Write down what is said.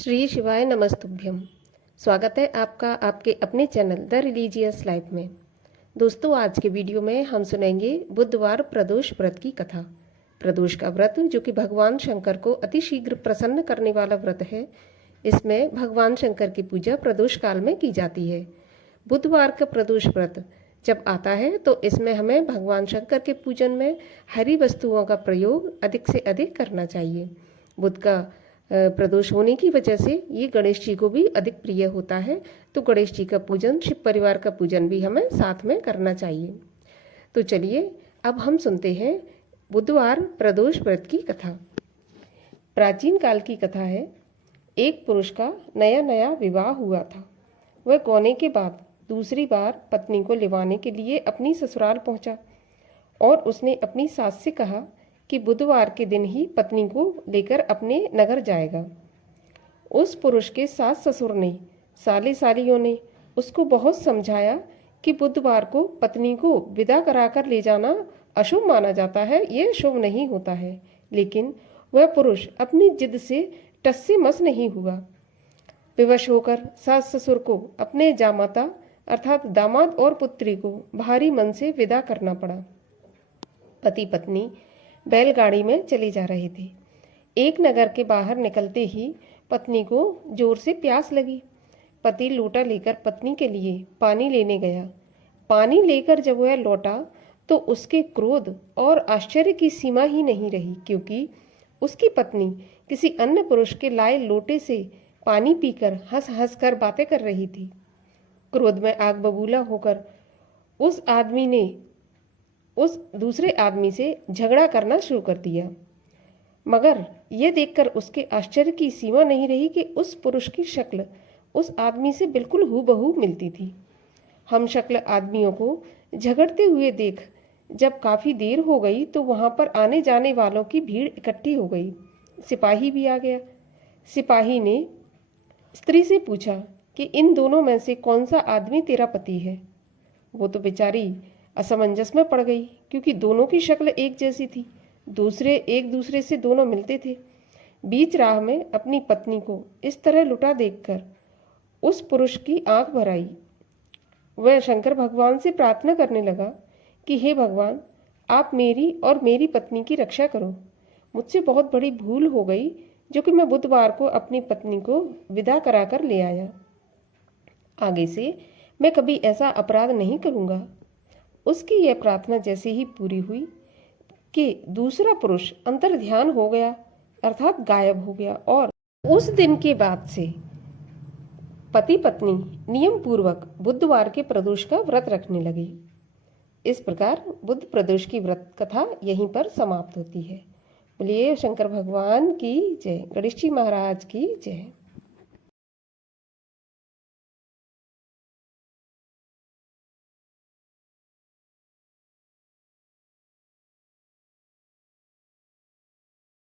श्री शिवाय नमस्तुभ्यम। स्वागत है आपका आपके अपने चैनल द रिलीजियस लाइफ में। दोस्तों, आज के वीडियो में हम सुनेंगे बुधवार प्रदोष व्रत की कथा। प्रदोष का व्रत जो कि भगवान शंकर को अतिशीघ्र प्रसन्न करने वाला व्रत है। इसमें भगवान शंकर की पूजा प्रदोष काल में की जाती है। बुधवार का प्रदोष व्रत जब आता है तो इसमें हमें भगवान शंकर के पूजन में हरी वस्तुओं का प्रयोग अधिक से अधिक करना चाहिए। बुध का प्रदोष होने की वजह से ये गणेश जी को भी अधिक प्रिय होता है, तो गणेश जी का पूजन, शिव परिवार का पूजन भी हमें साथ में करना चाहिए। तो चलिए अब हम सुनते हैं बुधवार प्रदोष व्रत की कथा। प्राचीन काल की कथा है। एक पुरुष का नया नया विवाह हुआ था। वह गौने के बाद दूसरी बार पत्नी को लिवाने के लिए अपनी ससुराल पहुंचा और उसने अपनी सास से कहा कि बुधवार के दिन ही पत्नी को लेकर अपने नगर जाएगा। उस पुरुष के सास ससुर ने, साले सालियों ने उसको बहुत समझाया कि बुधवार को पत्नी को विदा कराकर ले जाना अशुभ माना जाता है, ये शुभ नहीं होता है। लेकिन वह पुरुष अपनी जिद से टस से मस नहीं हुआ। विवश होकर सास ससुर को अपने जामाता अर्थात दामाद और पुत्री को भारी मन से विदा करना पड़ा। पति पत्नी बैलगाड़ी में चले जा रहे थे। एक नगर के बाहर निकलते ही पत्नी को जोर से प्यास लगी। पति लोटा लेकर पत्नी के लिए पानी लेने गया। पानी लेकर जब वह लौटा तो उसके क्रोध और आश्चर्य की सीमा ही नहीं रही, क्योंकि उसकी पत्नी किसी अन्य पुरुष के लाए लोटे से पानी पीकर हंस हंस कर बातें कर रही थी। क्रोध में आग बबूला होकर उस आदमी ने उस दूसरे आदमी से झगड़ा करना शुरू कर दिया। मगर यह देखकर उसके आश्चर्य की सीमा नहीं रही कि उस पुरुष की शक्ल उस आदमी से बिल्कुल हूबहू मिलती थी। हम शक्ल आदमियों को झगड़ते हुए देख जब काफी देर हो गई तो वहां पर आने जाने वालों की भीड़ इकट्ठी हो गई। सिपाही भी आ गया। सिपाही ने स्त्री से पूछा कि इन दोनों में से कौन सा आदमी तेरा पति है। वो तो बेचारी असमंजस में पड़ गई, क्योंकि दोनों की शक्ल एक जैसी थी। एक दूसरे से दोनों मिलते थे। बीच राह में अपनी पत्नी को इस तरह लुटा देखकर उस पुरुष की आंख भर आई। वह शंकर भगवान से प्रार्थना करने लगा कि हे भगवान, आप मेरी और मेरी पत्नी की रक्षा करो। मुझसे बहुत बड़ी भूल हो गई जो कि मैं बुधवार को अपनी पत्नी को विदा कराकर ले आया। आगे से मैं कभी ऐसा अपराध नहीं करूंगा। उसकी यह प्रार्थना जैसे ही पूरी हुई कि दूसरा पुरुष अंतर्ध्यान हो गया अर्थात गायब हो गया, और उस दिन के बाद से पति पत्नी नियम पूर्वक बुधवार के प्रदोष का व्रत रखने लगे। इस प्रकार बुध प्रदोष की व्रत कथा यहीं पर समाप्त होती है। बोलिए शंकर भगवान की जय, गणेश जी महाराज की जय।